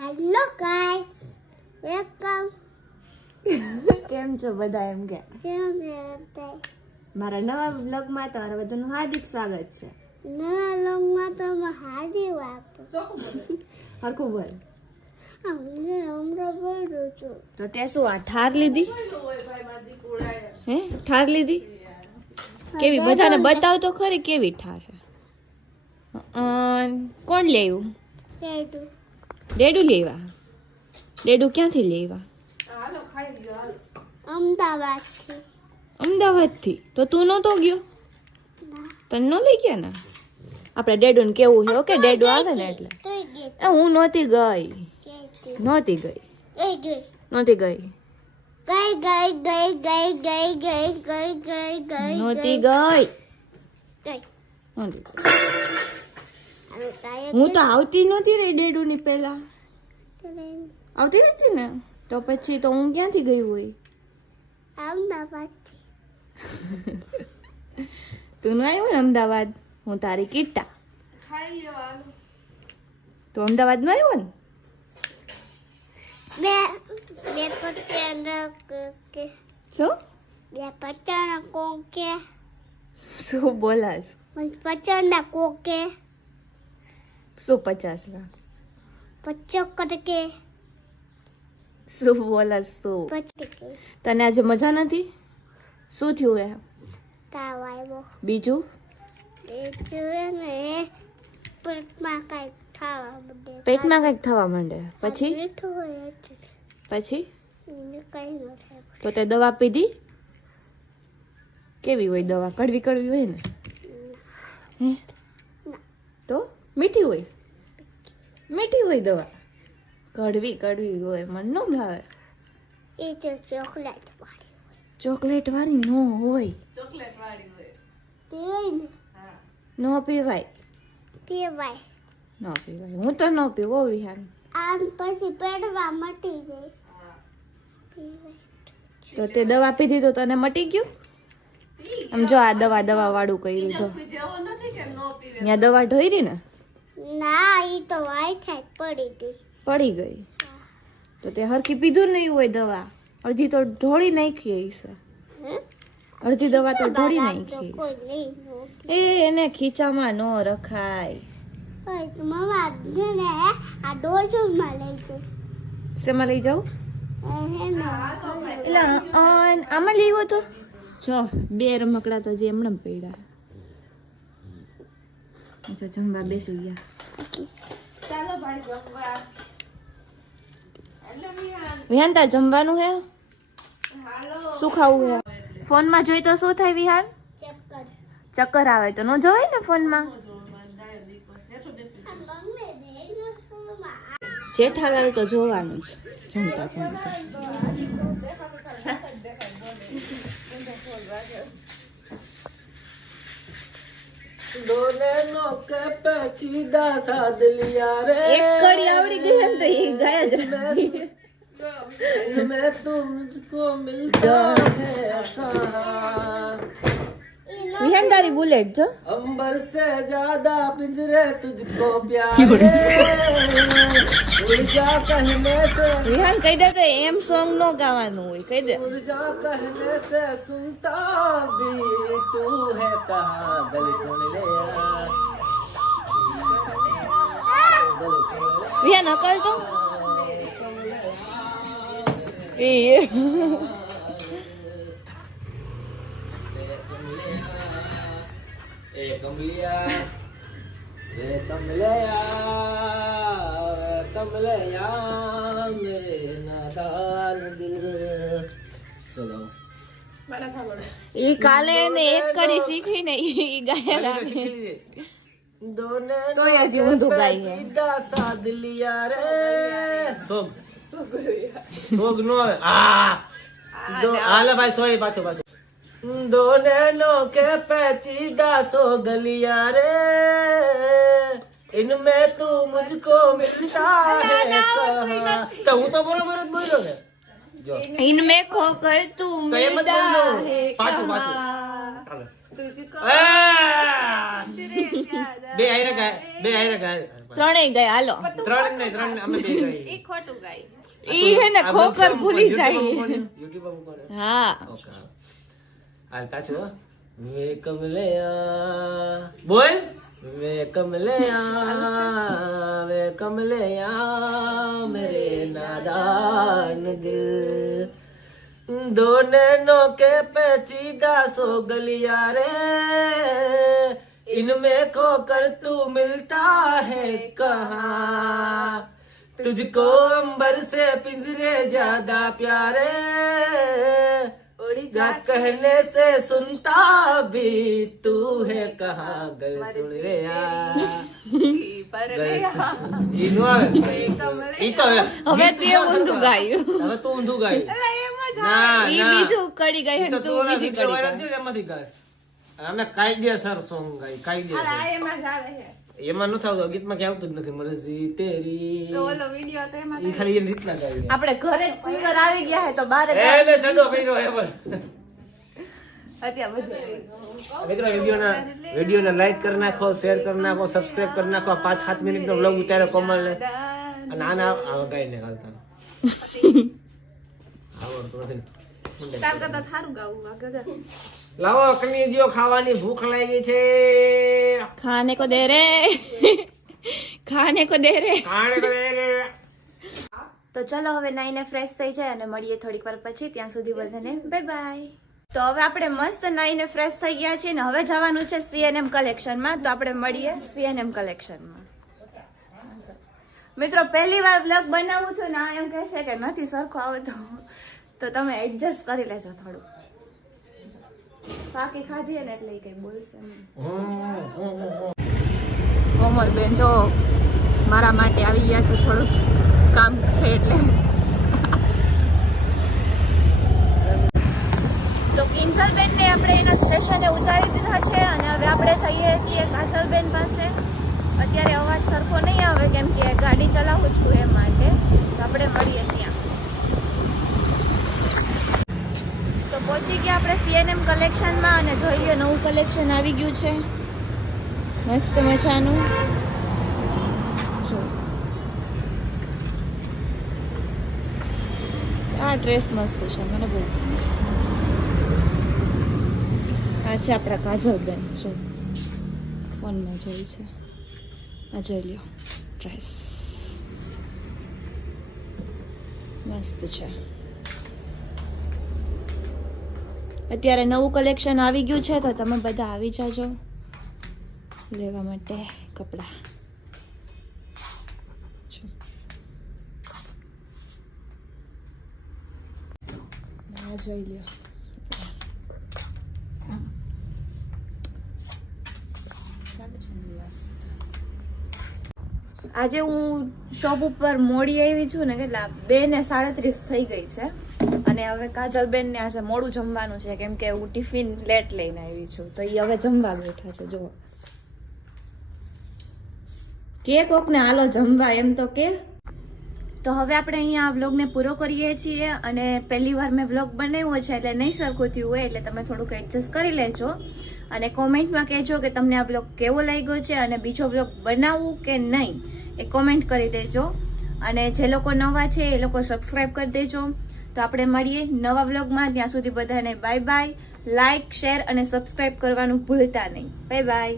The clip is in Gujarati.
Hello guys, welcome. કેમ છો બધા? એમ કે કેમ છે? મારા નવા બ્લોગમાં તમારા બધાનું હાર્દિક સ્વાગત છે. નવા લોગમાં તો હાજી વાત હરખું બોલ. હમણાં બોલું છું. તો તે શું આ ઠાર લીધી? હે ઠાર લીધી? કેવી? બધાને બતાવ તો ખરી કેવી ઠાર છે. કોણ લેવું? ડેડુ ડેડુ લેવા? ડેડુ ક્યાંથી લેવા? અમદાવાદથી. અમદાવાદથી? તો તું નહોતો ગયો? તને ન લઈ ગયા ને? આપણે ડેડુને કેવું છે ઓકે? ડેડુ આવે ને એટલે. એ હું નહોતી ગઈ. નહોતી ગઈ. નહોતી ગઈ. નહોતી ગઈ. હું તો આવતી નહોતી રે ડેડુ ની પેલા. આવતી નથી ને? તો પછી તો હું ક્યાંથી ગઈ હોય? અમદાવાદથી. તું ન આવ્યો ને અમદાવાદ? હું તારી કીટા. તો અમદાવાદ ન આવ્યો ને? બે પચાના કોકે. શું? બે પચાના કોકે. શું બોલાસ? પચાના કોકે. શું 50 લાખ? 50 કરકે. શું બોલાસ તું? 50 તને આજે મજા નથી? શું થયું એ? તાવ આવ્યો. બીજું? બીજું ને પેટમાં કઈક ખાવા બધે. પેટમાં કંઈક થવા માંડે. પછી? મીઠું હોય એટલે પછી? કઈ ન થાય. તો તે દવા પીધી? કેવી હોય દવા? કડવી કડવી હોય ને? હે? તો મીઠી હોય? મીઠી હોય દવા? કડવી કડવી હોય, મને ન ભાવે. એ તો ચોકલેટ વાળી ચોકલેટ વાળી ન હોય. પીવાય ને? ન પીવાય. પીવાય. ન પીવાય. હું તો ન પીવો વિહાન. આમ પછી પેટમાં મટી જાય. પીવાય. તો તે દવા પીધી તો તને મટી ગયું? આમ જો આ દવા વાળું કર્યું જો. ત્યાં દવા ઢોરી ને? ના, ઈ તો વાઈટ પડી ગઈ. પડી ગઈ. તો તે હરખી પીધું નહીં હોય દવા. અડધી તો ઢોળી નાખી હશે. અડધી દવા તો ઢોળી નાખી. એ એને ખીચામાં ન રખાય. મમ્મા છે ને આ ડોલમાં લઈ જાય. શેમાં લઈ જાઉં? એટલે આમાં લેવો તો જો 2 રમકડા તો જે એમણે પડ્યા. જો જમવા બેસી ગયા. ચાલો ભાઈ જમવા. વિહાન તાર જમવાનું હે? શું ખાવું હે? ફોનમાં જોઈ તો શું થાય વિહાન? ચક્કર આવે તો ન જોવાય ને ફોનમાં. જેઠાલાલ તો જોવાનું જ જમતા જમતા. એક કડી આવડી ગઈ એમ તો એ ગાય જ मैं तुमको मिलता है વિહાન તારી બુલેટ જો. अंबर से ज्यादा पिंजरे तुझको प्यार उड़ जा कहने से વિહાન કહી દે તો એમ સોંગ નો ગાવાનું હોય. કહી દે. उड़ जा कहने से सुनता भी तू है कहाँ गल सुन ले વિહાન અકલ તો એ कमलिया वे कमलिया मेरे नादान दिल चलो ઈ કાલે એને એક કડી શીખી ને ઈ ગાયા રાખે. दोने તો હજી ઊંધું ગાય છે. सीधा साध लिया रे सोग सोग नो आ दो आला भाई सॉरी पाछो पाछो दो नैनों के पैचीदा सो गलिया रे इनमें तू मुझको मिलता है कहाँ तो હું તો બરોબર જ બોલ્યો ને જો इनमें खोकर तू તો એમ જ मिलता બોલ્યો है પાછું तुझको બે આયરા ગાય ત્રણેય ગયા હાલો. ત્રણ નહીં, અમે બે ગઈ. ઈ હે ને ખોખર ભૂલી જાય. YouTube પર મૂકો ને. હા ઓકે હાલ પાછું વે કમલયા બોલ વે કમલયા મેરે નાદાન દિલ दो नैनों के पेचीदा सो गलिया रे इनमें खोकर तू मिलता है कहाँ तुझको अंबर से पिंजरे ज्यादा प्यारे जा कहने से सुनता भी तू है कहाँ गल सुन रे હવે તે ઊંધું ગાયું. હવે તું ઊંધું ગાયું ઈ બીજું કડી ગઈ અને તું બીજી કડી ગઈ. એમાંથી ગાસ અમે કાયદેસર સોંગ ગાઈ કાયદેસર એમાં નથી આવતું ગીતમાં ક્યાં આવતું જ નથી મરજી તેરી ઈ ખાલી એની રીતના ગાઈ આપણે ઘરે જ સિંગર આવી ગયા હે તો બારે એને ઠંડો પીરો હે પણ અત્યારે મિત્રો વિડીયોને લાઈક કરી નાખો શેર કરી નાખો સબસ્ક્રાઇબ કરી નાખો 5-7 મિનિટનો વ્લોગ ઉતારે કોમલ ને અને આના આ ગાઈને ગાલતા આવડતું નથી લાવો કનીજીઓ ખાવાની ભૂખ લાગી છે ખાને કો દે રે ખાને કો દે રે. તો ચલો હવે નાઈને ફ્રેશ થઈ જાય અને મળીએ થોડીક વાર પછી. ત્યાં સુધી બધાને બાય બાય. તો હવે આપણે મસ્ત નાઈને ફ્રેશ થઈ ગયા છીએ ને હવે જવાનું છે CNM કલેક્શનમાં. તો આપણે મળીએ CNM કલેક્શનમાં. મિત્રો પહેલી વાર વ્લોગ બનાવું છું ને એમ કહે છે કે નથી સરખો આવતો તો તમે એડજસ્ટ કરી લેજો થોડું. બાકી ખાધી ને એટલે કઈ બોલશે કોમલ બેન જો મારા માટે આવી ગયા છે થોડું કામ છે એટલે. તો કિંજલબેન ને આપણે એના સ્ટેશને ઉતારી દીધા છે અને હવે આપણે જઈએ છીએ કાજલબેન પાસે. અત્યારે અવાજ સરખો નહીં આવે કેમ કે ગાડી ચલાવું છું એ માટે. તો આપણે મળીએ ત્યાં. તો પહોંચી ગયા આપણે CNM કલેક્શનમાં અને જોઈ લો નવું કલેક્શન આવી ગયું છે મસ્ત મજાનું. જો આ ડ્રેસ મસ્ત છે મને બહુ ગમે છે. આ છે આપણા કાજલબેન જો ફોનમાં જોઈ છે. આ જોઈ લ્યો ડ્રેસ મસ્ત છે. અત્યારે નવું કલેક્શન આવી ગયું છે તો તમે બધા આવી જાજો લેવા માટે કપડાં. જોઈ લ્યો આજે હું શોપ ઉપર મોડી આવી છું ને કેટલા 2:37 થઈ ગઈ છે અને હવે કાજલબેન ને આજે મોડું જમવાનું છે કેમ કે હું ટિફિન લેટ લઈને આવી છું તો એ હવે જમવા બેઠા છે. જો કે કોક ને હાલો જમવા એમ તો કે. તો હવે આપણે અહીંયા આ વ્લોગને પૂરો કરીએ છીએ અને પહેલી વાર મેં વ્લોગ બનાવ્યો છે એટલે નહીં સરખું થયું હોય એટલે તમે થોડુંક એડજસ્ટ કરી લેજો અને કોમેન્ટમાં કહેજો કે તમને આ વ્લોગ કેવો લાગ્યો છે અને બીજો વ્લોગ બનાવવું કે નહીં એ કોમેન્ટ કરી દેજો. અને જે લોકો નવા છે એ લોકો સબસ્ક્રાઈબ કરી દેજો. તો આપણે મળીએ નવા વ્લોગમાં. ત્યાં સુધી બધાને બાય બાય. લાઈક શેર અને સબસ્ક્રાઈબ કરવાનું ભૂલતા નહીં. Bye bye.